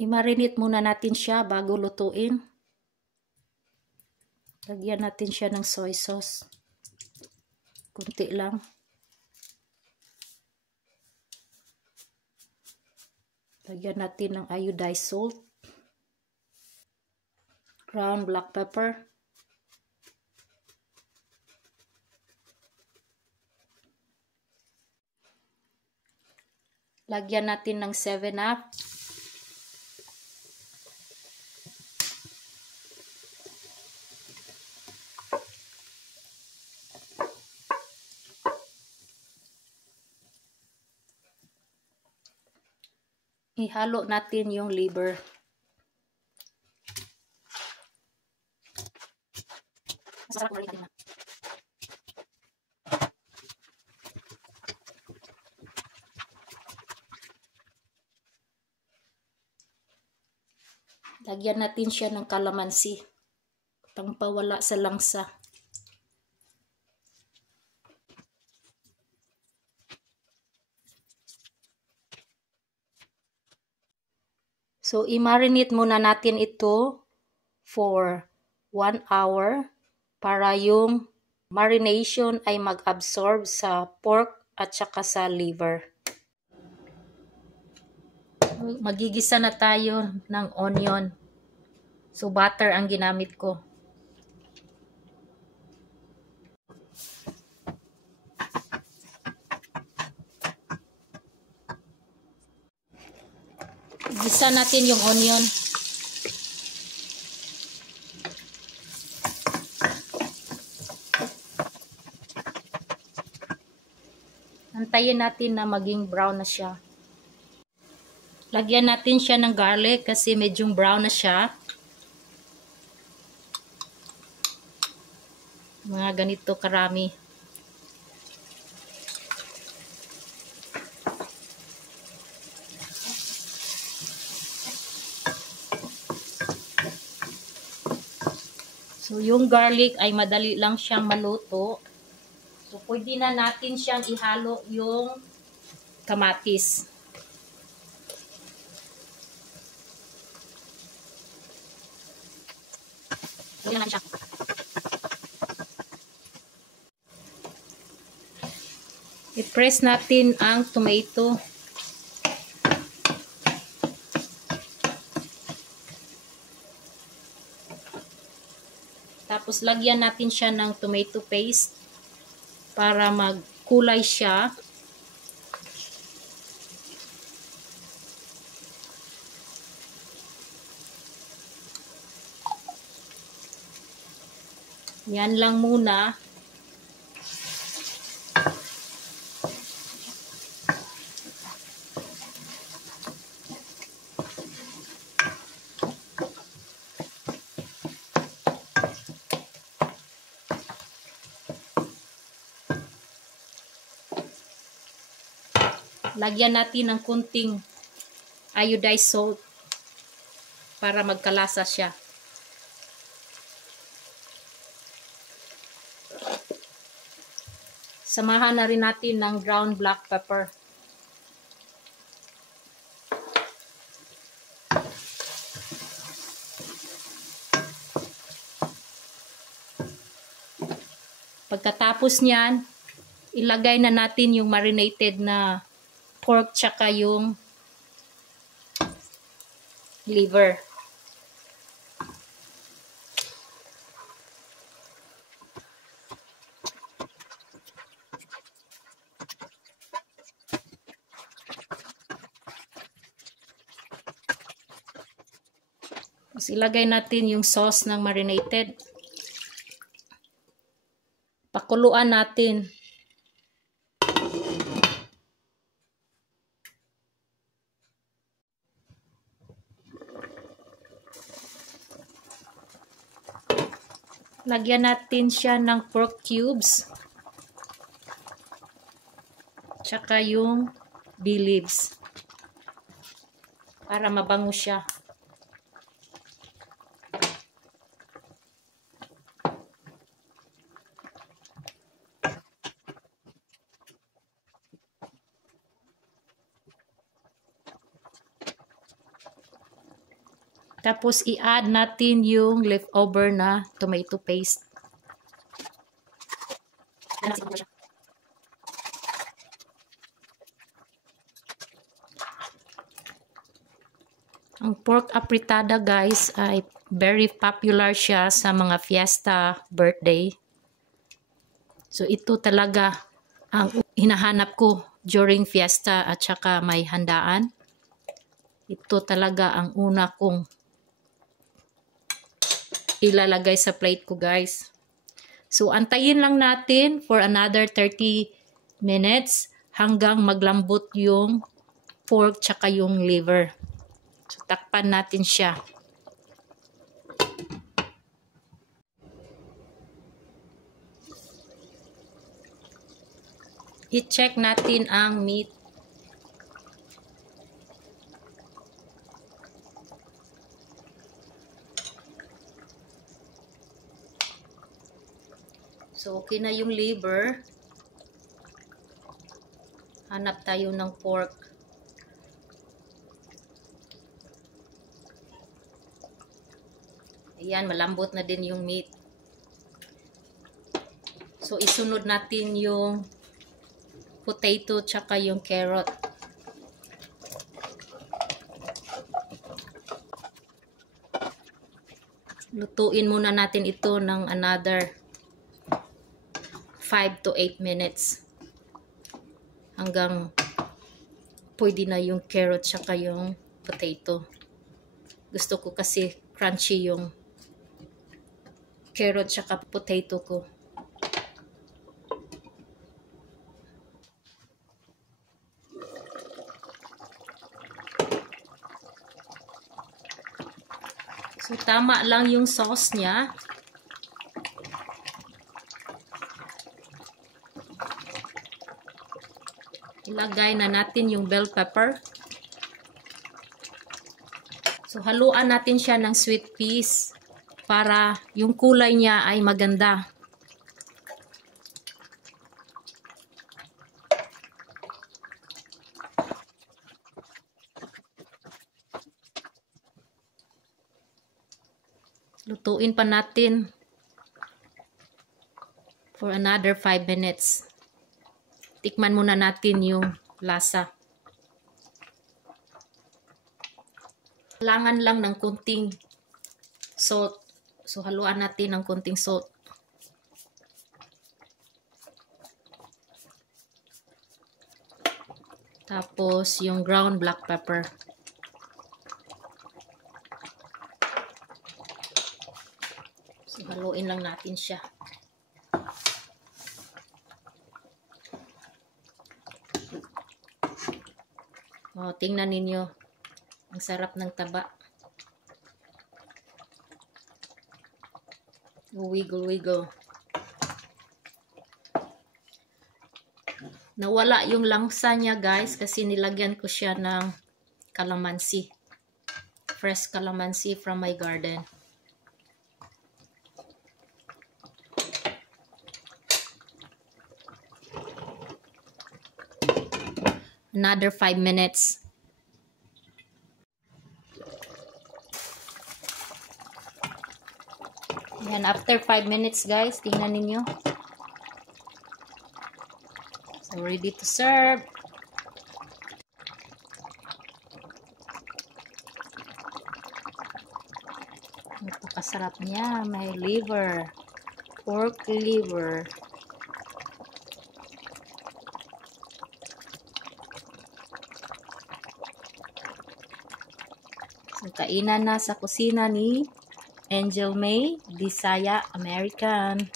I-marinate muna natin siya bago lutuin. Lagyan natin siya ng soy sauce. Kunti lang. Lagyan natin ng iodized salt. Ground black pepper. Lagyan natin ng 7-Up. Ihalo natin yung liver. Masarap ulit natin na. Lagyan natin siya ng kalamansi. Pangpawala sa langsa. So, i-marinate muna natin ito for 1 hour para yung marination ay mag-absorb sa pork at saka sa liver. Magigisa na tayo ng onion. So, butter ang ginamit ko. Gisa natin yung onion. Antayin natin na maging brown na siya. Lagyan natin siya ng garlic kasi medyo brown na siya. Mga ganito karami. So, yung garlic ay madali lang siyang maluto. So, pwede na natin siyang ihalo yung kamatis. Lagyan natin siya. I-press natin ang tomato. Tapos, lagyan natin siya ng tomato paste para magkulay siya. Yan lang muna. Lagyan natin ng kunting iodized salt para magkalasa siya. Samahan na rin natin ng ground black pepper. Pagkatapos niyan, ilagay na natin yung marinated na pork tsaka yung liver. Tapos ilagay natin yung sauce ng marinated. Pakuluan natin. Lagyan natin siya ng pork cubes. Tsaka yung bay leaves. Para mabango siya. Tapos i-add natin yung leftover na tomato paste. Ang pork apritada guys ay very popular siya sa mga fiesta, birthday. So ito talaga ang hinahanap ko during fiesta at saka may handaan. Ito talaga ang una kong ilalagay sa plate ko guys. So antayin lang natin for another 30 minutes hanggang maglambot yung pork tsaka yung liver. So takpan natin siya. I-check natin ang meat. So, okay na yung liver. Hanap tayo ng pork. Ayan, malambot na din yung meat. So, isunod natin yung potato tsaka yung carrot. Lutuin muna natin ito ng another 5 to 8 minutes hanggang pwede na yung carrot tsaka yung potato. Gusto ko kasi crunchy yung carrot tsaka potato ko. So tama lang yung sauce niya. Ilagay na natin yung bell pepper. So, haluan natin siya ng sweet peas para yung kulay niya ay maganda. Lutuin pa natin for another 5 minutes. Tikman muna natin yung lasa. Kailangan lang ng konting salt. So, haluan natin ng konting salt. Tapos, yung ground black pepper. So, haluin lang natin siya. Oh, tingnan ninyo. Ang sarap ng taba. Wiggle, wiggle. Nawala yung langsa niya guys kasi nilagyan ko siya ng calamansi. Fresh calamansi from my garden. Another 5 minutes. Yan, after 5 minutes guys, tingnan ninyo. So, ready to serve. Napakasarap niya. May liver. Pork liver. So, kainan na sa kusina ni Angel May, Bisaya American.